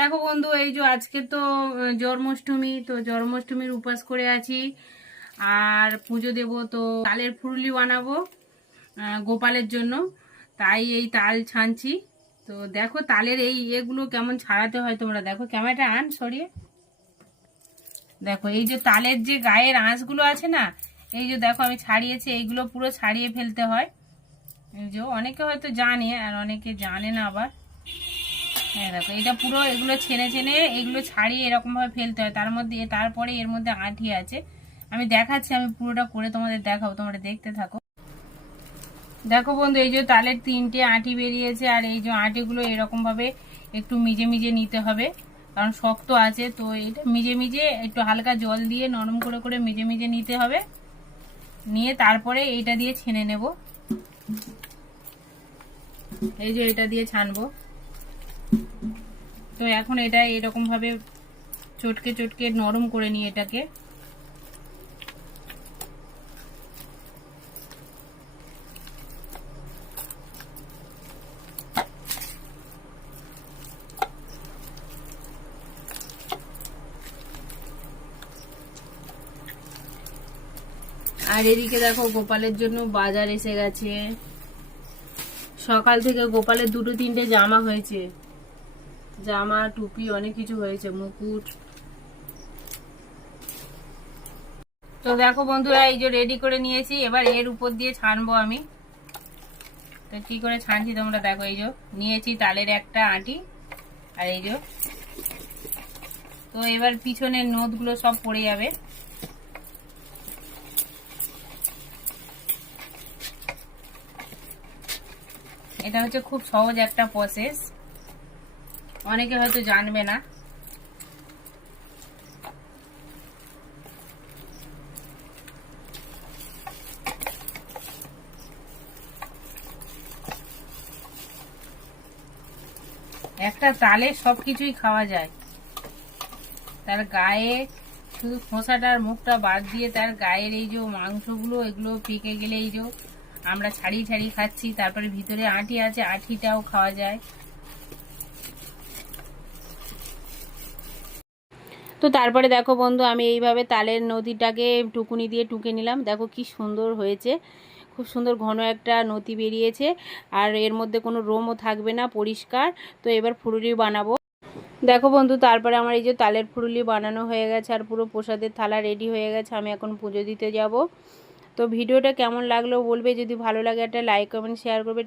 দেখো বন্ধু, এই যে আজকে তো জন্মাষ্টমী, তো জন্মাষ্টমীর উপাস করে আছি। আর পুজো দেব তো তালের ফুরুলি বানাবো গোপালের জন্য। তাই এই তাল ছানছি। তো দেখো তালের এই এগুলো কেমন ছাড়াতে হয় তোমরা। দেখো ক্যামেরাটা আন, সরিয়ে। দেখো এই যে তালের যে গায়ের আঁশগুলো আছে না, এই যে দেখো আমি ছাড়িয়েছি, এইগুলো পুরো ছাড়িয়ে ফেলতে হয়। এই যে অনেকে হয়তো জানে আর অনেকে জানে না আবার। হ্যাঁ দেখো, এটা পুরো এগুলো ছেনে ছেনে এগুলো ছাড়িয়ে এরকম ভাবে ফেলতে হয়। তার মধ্যে, তারপরে এর মধ্যে আঁটি আছে। আমি দেখাচ্ছি, আমি পুরোটা করে তোমাদের দেখাবো, তোমরা দেখতে থাকো। দেখো বন্ধু, এই যে তালের তিনটে আঁটি বেরিয়েছে, আর এই যে আঁটিগুলো এরকম ভাবে একটু মিজে মিজে নিতে হবে, কারণ শক্ত আছে, তো এটা মিজে মিজে একটু হালকা জল দিয়ে নরম করে করে মিজে মিজে নিতে হবে। নিয়ে তারপরে এইটা দিয়ে ছেনে নেব। এই যে এটা দিয়ে ছানবো। তো এখন এটা এরকম ভাবে চটকে চটকে নরম করে নিই এটাকে। আর এদিকে দেখো গোপালের জন্য বাজার এসে গেছে। সকাল থেকে গোপালের দুটো তিনটে জামা হয়েছে। জামা, টুপি, অনেক কিছু হয়েছে, মুকুট। তো দেখো বন্ধুরা, এই যে রেডি করে নিয়েছি। এবার এর উপর দিয়ে ছানবো আমি। তো কি করে ছানছি তোমরা দেখো, এই যে নিয়েছি তালের একটা আটি আর এই যে। তো এবার পিছনের নোটগুলো সব পড়ে যাবে। এটা হচ্ছে খুব সহজ একটা প্রসেস অনেকে হয়তো জানবে না। একটা তালে সবকিছুই খাওয়া যায়। তার গায়ে শুধু খোসাটার মুখটা বাদ দিয়ে তার গায়ের এই যে মাংসগুলো, এগুলো পেকে গেলে এই যে আমরা ছাড়িয়ে ছাড়িয়ে খাচ্ছি, তারপরে ভিতরে আঁটি আছে, আঁটিটাও খাওয়া যায়। তো তারপরে দেখো বন্ধু, আমি এইভাবে তালের নদীটাকে টুকুনি দিয়ে টুকে নিলাম। দেখো কি সুন্দর হয়েছে। খুব সুন্দর ঘন একটা নদী বেরিয়েছে আর এর মধ্যে কোনো রোমও থাকবে না, পরিষ্কার। তো এবার ফুরুলি বানাবো। দেখো বন্ধু, তারপরে আমার এই যে তালের ফুরুলি বানানো হয়ে গেছে আর পুরো প্রসাদের থালা রেডি হয়ে গেছে, আমি এখন পুজো দিতে যাব। তো ভিডিওটা কেমন লাগল বলবে, যদি ভালো লাগে একটা লাইক, কমেন্ট, শেয়ার করবে।